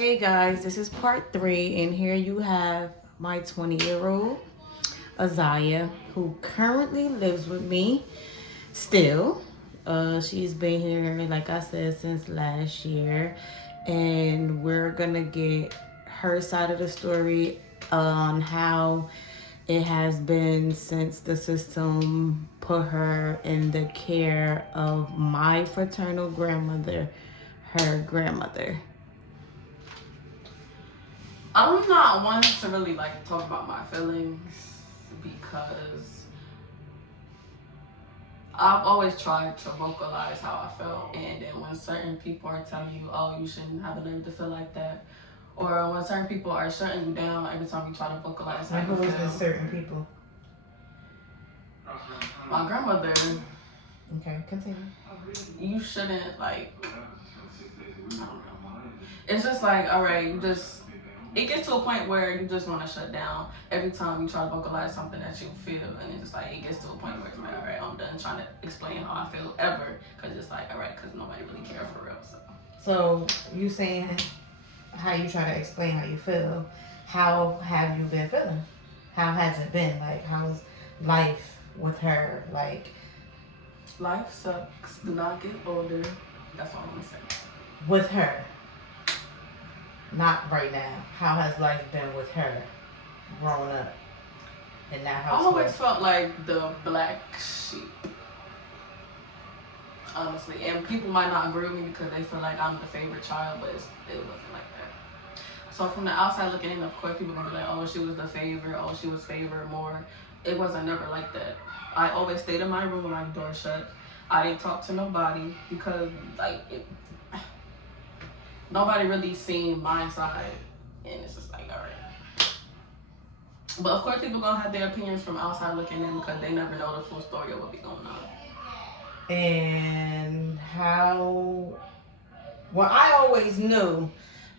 Hey guys, this is part 3, and here you have my 20-year-old Aziah, who currently lives with me still. She's been here, like I said, since last year, and we're gonna get her side of the story on how it has been since the system put her in the care of my fraternal grandmother, her grandmother. I'm not one to really like talk about my feelings because I've always tried to vocalize how I felt, and then when certain people are telling you, "Oh, you shouldn't have a nerve to feel like that," or when certain people are shutting you down every time you try to vocalize how you feel. Who is this certain people? My grandmother. Okay, continue. You shouldn't like. I don't know. It's just like, all right, you just. It gets to a point where you just want to shut down every time you try to vocalize something that you feel, and it's just like it gets to a point where it's like, all right, I'm done trying to explain how I feel ever, because it's like, all right, because nobody really cares for real. So you saying how you try to explain how you feel? How have you been feeling? How has it been? Like, how's life with her? Like, life sucks. Do not get older. That's all I'm gonna say. With her. Not right now. How has life been with her growing up in that house? I always felt like the black sheep, honestly. And people might not agree with me because they feel like I'm the favorite child, but it wasn't like that. So from the outside looking in, of course, people are gonna be like, oh, she was the favorite. Oh, she was favored more. It wasn't never like that. I always stayed in my room with my door shut. I didn't talk to nobody because, nobody really seen my side, and it's just like, all right. But of course, people gonna have their opinions from outside looking in because they never know the full story of what be going on. And how? Well, I always knew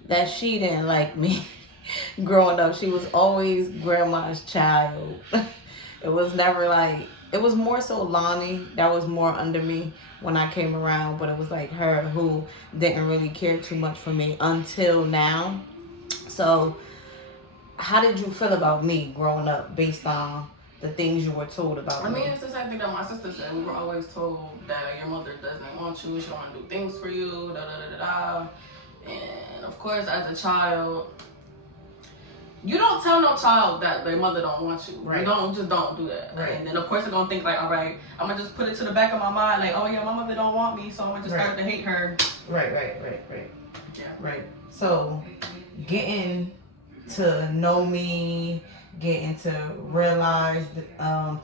that she didn't like me growing up. She was always grandma's child. It was never like. It was more so Lonnie that was more under me when I came around, but it was like her who didn't really care too much for me until now. So, how did you feel about me growing up based on the things you were told about me? I mean, it's the same thing that my sister said. We were always told that your mother doesn't want you, she don't want to do things for you, da da da da da. And of course, as a child, you don't tell no child that their mother don't want you. Right. You don't do that. Right. And then of course they're gonna think like, all right, I'm gonna just put it to the back of my mind, like, oh yeah, my mother don't want me, so I'm gonna just start to hate her. Right. Yeah. Right. So getting to know me, getting to realize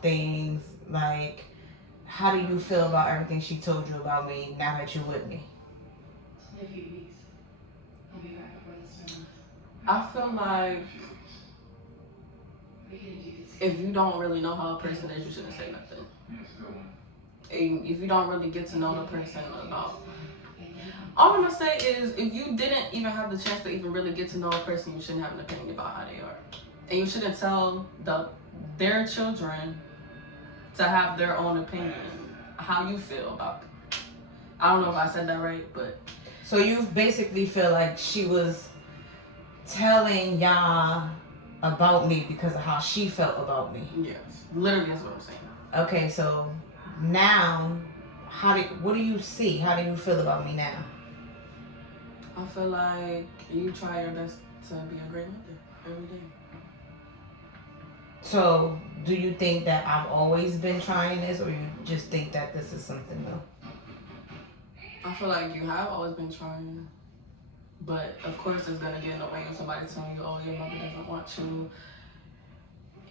things, like, how do you feel about everything she told you about me now that you're with me? I feel like if you don't really know how a person is, you shouldn't say nothing. And if you don't really get to know the person about, all I'm gonna say is, if you didn't even have the chance to even really get to know a person, you shouldn't have an opinion about how they are, and you shouldn't tell their children to have their own opinion how you feel about them. I don't know if I said that right, but so you basically feel like she was telling y'all about me because of how she felt about me. Yes, literally that's what I'm saying. Okay, so now, what do you see? How do you feel about me now? I feel like you try your best to be a great mother every day. So, do you think that I've always been trying this, or you just think that this is something new? I feel like you have always been trying. But of course, it's gonna get in the way of somebody telling you, "Oh, your mother doesn't want you."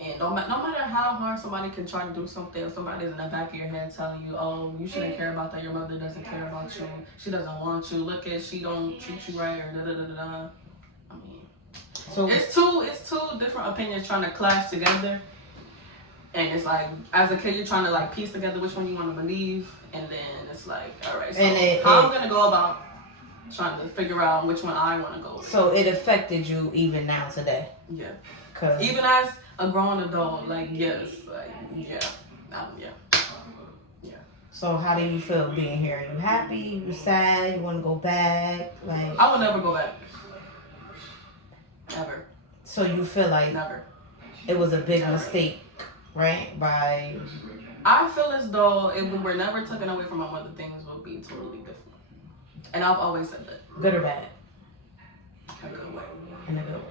And no matter how hard somebody can try to do something, if somebody's in the back of your head telling you, "Oh, you shouldn't care about that. Your mother doesn't care about you. She doesn't want you. Look at she don't treat you right," or da da da da. I mean, so it's two different opinions trying to clash together. And it's like, as a kid, you're trying to like piece together which one you want to believe, and then it's like, all right, so I'm gonna go about trying to figure out which one I want to go with. So it affected you even now today? Yeah. Even as a grown adult, like, yes, like, yeah. So how do you feel being here? Are you happy? You sad? You want to go back? Like, I will never go back. So you feel like Never. it was a big mistake, right? I feel as though if we were never taken away from my mother, things would be totally different. And I've always said that. Good or bad? In a good way. In a good way.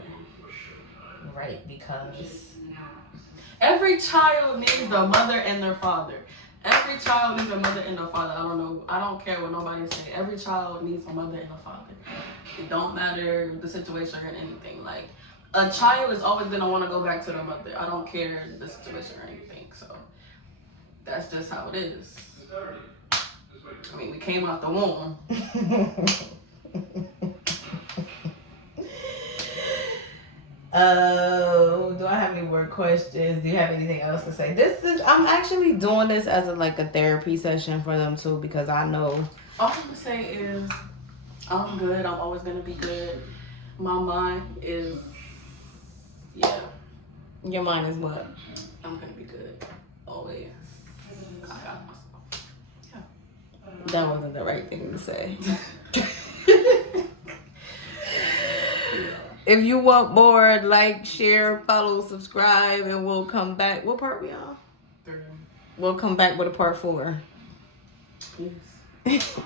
Right, because every child needs their mother and their father. Every child needs a mother and a father. I don't know. I don't care what nobody say. Every child needs a mother and a father. It don't matter the situation or anything. Like, a child is always going to want to go back to their mother. I don't care the situation or anything. So, that's just how it is. I mean, we came out the womb. Do I have any more questions? Do you have anything else to say? I'm actually doing this as a therapy session for them too, because I know. All I'm gonna say is, I'm good. I'm always gonna be good. My mind is, yeah. Your mind is what? I'm gonna be good. Always. I got myself. Yeah. That wasn't the right thing to say. If you want more, like, share, follow, subscribe, and we'll come back. What part we on? 3. We'll come back with a part 4. Yes.